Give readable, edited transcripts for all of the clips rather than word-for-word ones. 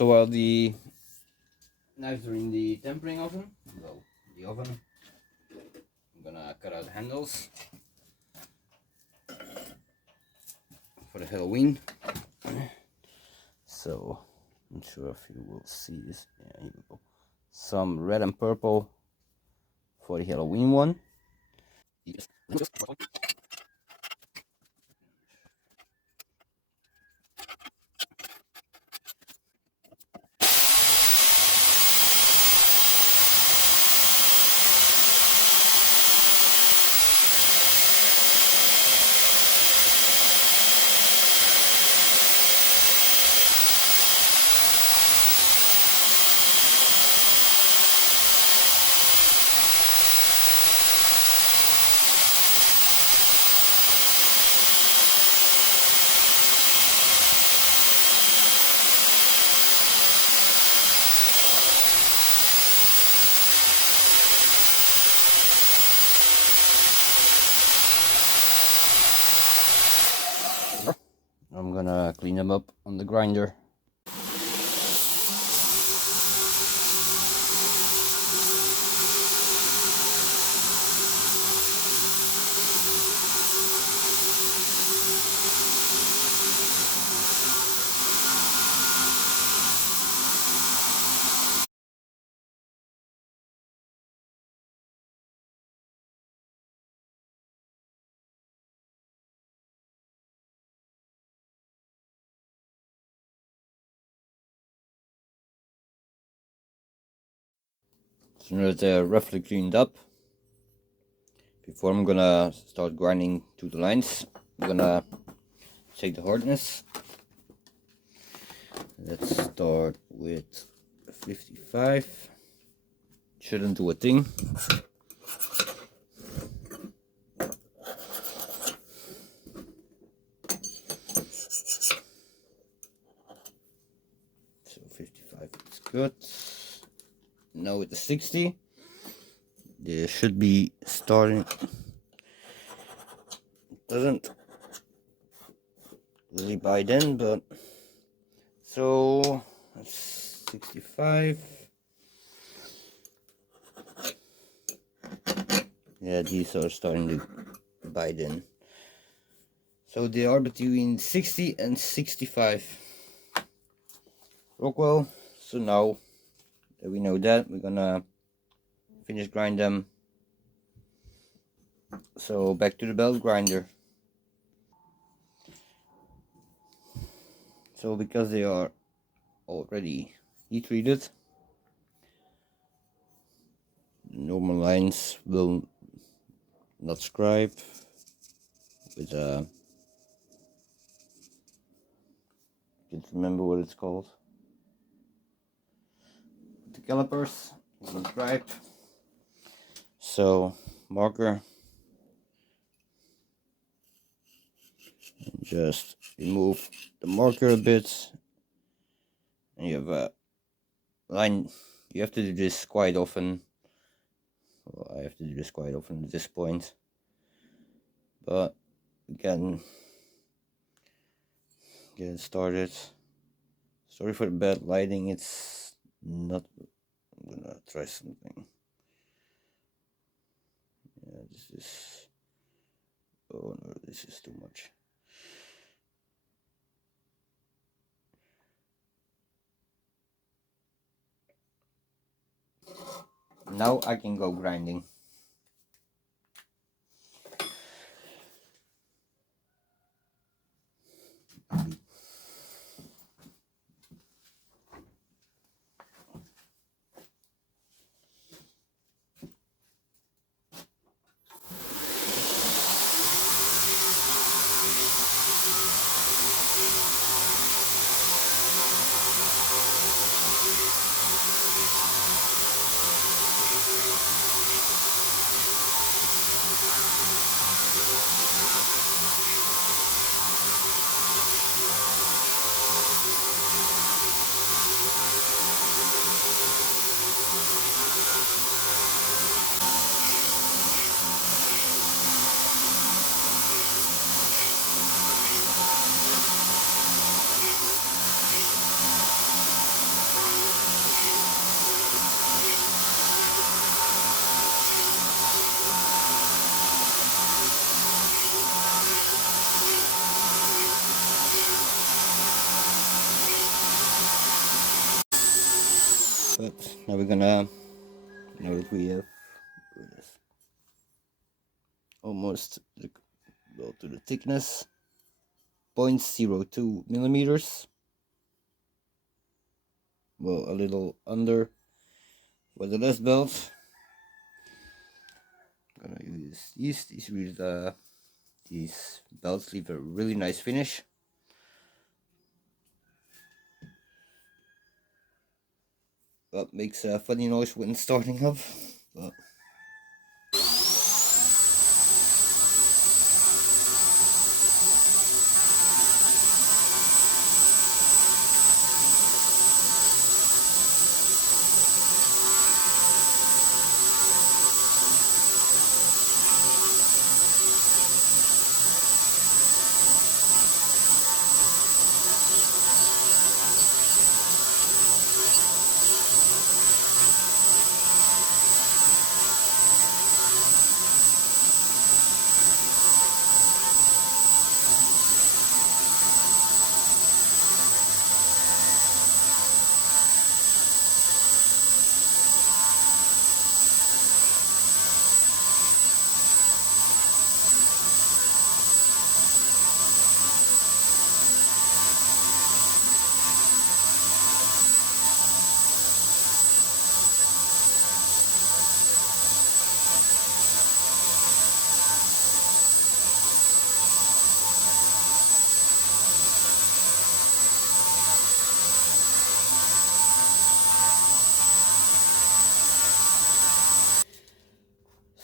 So while the knives are in the tempering oven, well, the oven, I'm gonna cut out the handles for the Halloween. So, I'm not sure if you will see this. Yeah, here we go. Some red and purple for the Halloween one. I'm gonna clean them up on the grinder. So now that they're roughly cleaned up, before I'm gonna start grinding to the lines, I'm gonna check the hardness. Let's start with 55. Shouldn't do a thing. So 55 is good. Now with the 60, they should be starting. Doesn't really bite in, but so that's 65. Yeah, these are starting to bite in. So they are between 60 and 65. Rockwell. So now that we know that, we're gonna finish grind them. So back to the belt grinder. So because they are already heat treated, normal lines will not scribe with I can't remember what it's called. The calipers will scribe. So marker, and just remove the marker a bit, and you have a line. You have to do this quite often. Well, I have to do this quite often at this point, but we can get it started. Sorry for the bad lighting. It's not. I'm gonna try something. Yeah, this is. Oh no, this is too much. Now I can go grinding. Now we're gonna, now that we have almost well to the thickness, 0.02 millimeters. Well, a little under with the last belt. I'm gonna use these belts leave a really nice finish. That makes a funny noise when starting up. But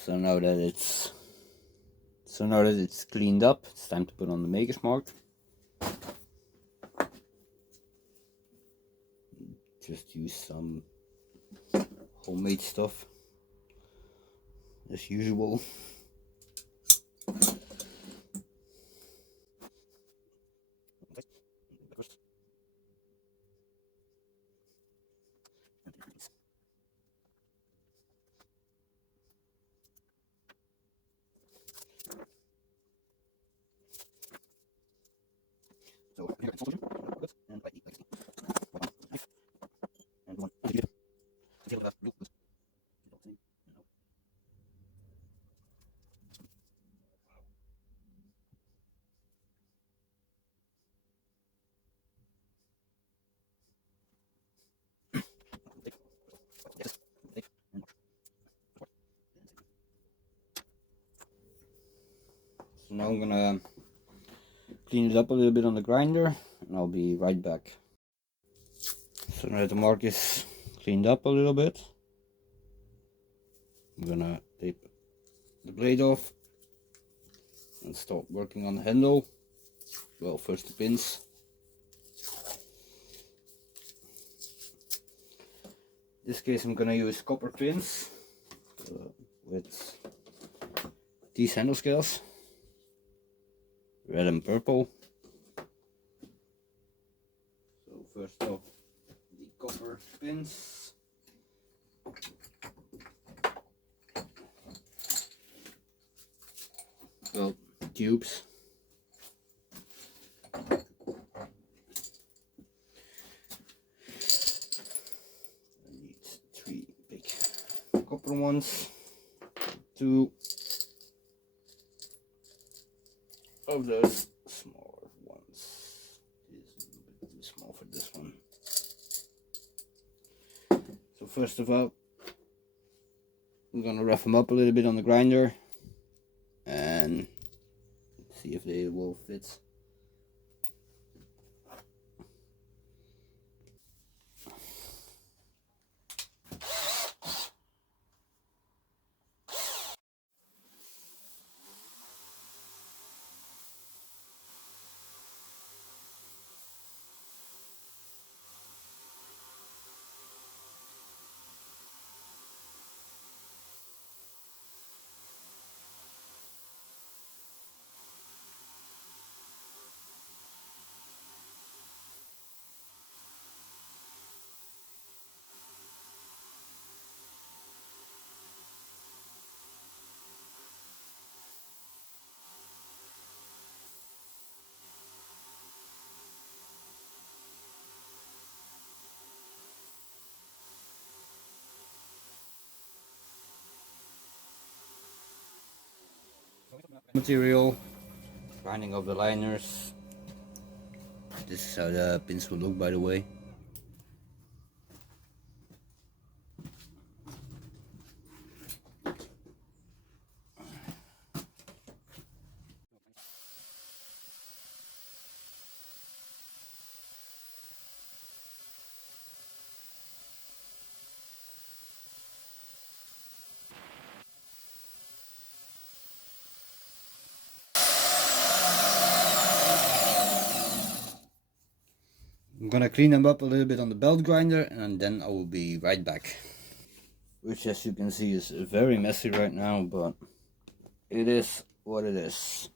so now that it's cleaned up, it's time to put on the Maker's Mark. Just use some homemade stuff as usual. So now I'm gonna clean it up a little bit on the grinder, and I'll be right back. So now that the mark is cleaned up a little bit, I'm gonna tape the blade off and start working on the handle. Well, first the pins. In this case I'm gonna use copper pins with these handle scales, red and purple. So first off, the copper pins. Well, tubes. I need 3 big copper ones, 2 of those smaller ones. It's a little bit too small for this one. So first of all, I'm gonna rough them up a little bit on the grinder and see if they will fit. material, grinding of the liners. This is how the pins will look, by the way. I'm gonna clean them up a little bit on the belt grinder and then I will be right back. Which, as you can see, is very messy right now, but it is what it is.